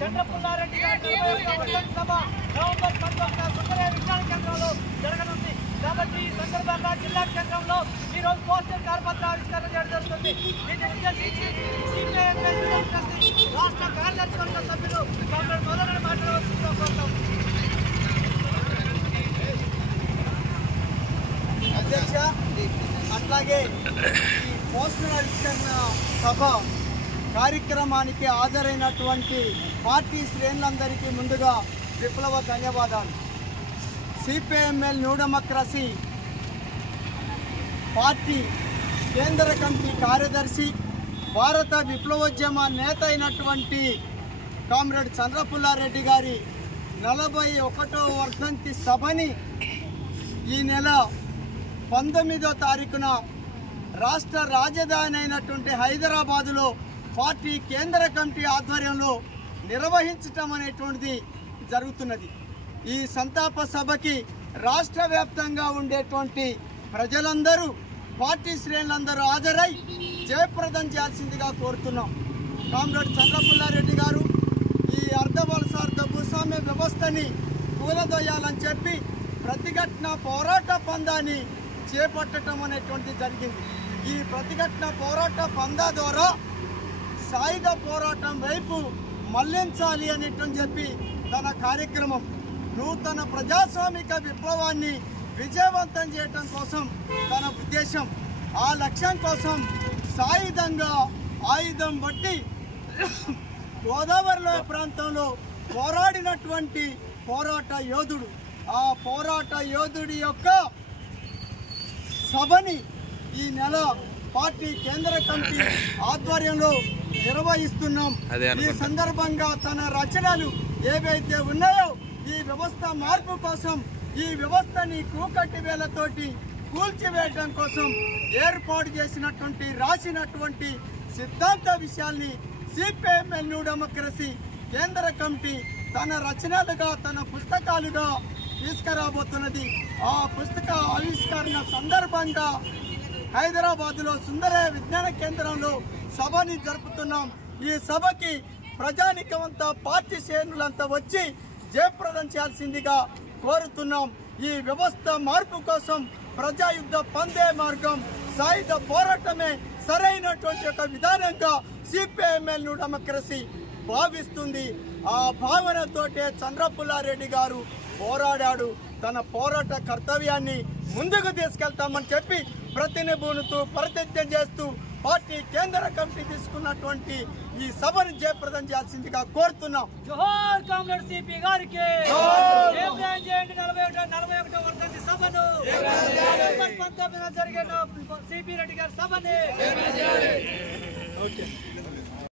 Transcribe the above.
చంద్రపుల్లారెడ్డి గారి సభ నవంబర్ 11న సుందరయ్య విజ్ఞాన కేంద్రంలో జరగనుంది కాబట్టి ఈ సందర్భంగా జిల్లా కేంద్రంలో ఈ రోజు పోస్టర్ కార్యపత్ర ఆవిష్కరణ చేయడం జరుగుతుంది. దీన్ని ఉద్దేశించి సిపిఐఎం రాష్ట్ర కార్యదర్శి వర్గ సభ్యులు మొదలైన మాట్లాడవలసిందిగా కోరుతాం. అధ్యక్ష, అట్లాగే ఈ పోస్టర్ ఆవిష్కరణ సభ కార్యక్రమానికి హాజరైనటువంటి పార్టీ శ్రేణులందరికీ ముందుగా విప్లవ ధన్యవాదాలు. సిపిఐఎంఎల్ న్యూ డెమోక్రసీ పార్టీ కేంద్ర కమిటీ కార్యదర్శి, భారత విప్లవోద్యమ నేత అయినటువంటి కామ్రేడ్ చంద్రపుల్లారెడ్డి గారి 41వ వర్ధంతి సభని ఈ నెల 19వ తారీఖున రాష్ట్ర రాజధాని అయినటువంటి హైదరాబాదులో పార్టీ కేంద్ర కమిటీ ఆధ్వర్యంలో నిర్వహించటం అనేటువంటిది జరుగుతున్నది. ఈ సంతాప సభకి రాష్ట్ర వ్యాప్తంగా ఉండేటువంటి ప్రజలందరూ, పార్టీ శ్రేణులందరూ హాజరై జయప్రదం చేయాల్సిందిగా కోరుతున్నాం. కామ్రేడ్ చంద్రపుల్లారెడ్డి గారు ఈ అర్ధవలసార్థ భూస్వామ్య వ్యవస్థని కూలదోయాలని చెప్పి ప్రతిఘటన పోరాట పందాన్ని చేపట్టడం అనేటువంటిది జరిగింది. ఈ ప్రతిఘటన పోరాట పందా ద్వారా సాయుధ పోరాటం వైపు మళ్లించాలి అనేటువంటి చెప్పి తన కార్యక్రమం నూతన ప్రజాస్వామిక విప్లవాన్ని విజయవంతం చేయడం కోసం తన ఉద్దేశం. ఆ లక్ష్యం కోసం సాయుధంగా ఆయుధం బట్టి గోదావరిలో ప్రాంతంలో పోరాడినటువంటి పోరాట యోధుడు, ఆ పోరాట యోధుడి యొక్క సభని ఈ నెల పార్టీ కేంద్ర కమిటీ ఆధ్వర్యంలో నిర్వహిస్తున్నాం. ఈ సందర్భంగా తన రచనలు ఏవైతే ఉన్నాయో ఈ వ్యవస్థ మార్పు కోసం, ఈ వ్యవస్థని కూకట్టి వేలతోటి కూల్చివేయడం కోసం ఏర్పాటు చేసినటువంటి రాసినటువంటి సిద్ధాంత విషయాల్ని సిపిఐఎంఎల్ న్యూ డెమోక్రసీ కేంద్ర కమిటీ తన రచనలుగా, తన పుస్తకాలుగా తీసుకురాబోతున్నది. ఆ పుస్తక ఆవిష్కరణ సందర్భంగా హైదరాబాద్లో సుందరయ్య విజ్ఞాన కేంద్రంలో సభని జరుపుతున్నాం. ఈ సభకి ప్రజానికమంతా, పార్టీ శ్రేణులంతా వచ్చి జయప్రదం చేయాల్సిందిగా కోరుతున్నాం. ఈ వ్యవస్థ మార్పు కోసం ప్రజాయుద్ధ పందే మార్గం సాయుధ పోరాటమే సరైనటువంటి ఒక విధానంగా సిపిఐఎంఎల్ న్యూ డెమోక్రసీ భావిస్తుంది. ఆ భావనతోటే చంద్రపుల్లారెడ్డి గారు పోరాడాడు. తన పోరాట కర్తవ్యాన్ని ముందుకు తీసుకెళ్తామని చెప్పి ప్రతినిధులతో ప్రతిజ్ఞ చేస్తూ పార్టీ కేంద్ర కమిటీ తీసుకున్నటువంటి ఈ సభను జయప్రదం చేయాల్సిందిగా కోరుతున్నాం. జోహార్ కామ్రేడ్ సిపి గారికి. జయప్రదం చేయండి 41వ వర్ధంతి సభను. 19న జరిగిన సిపి రెడ్డి గారి సభని.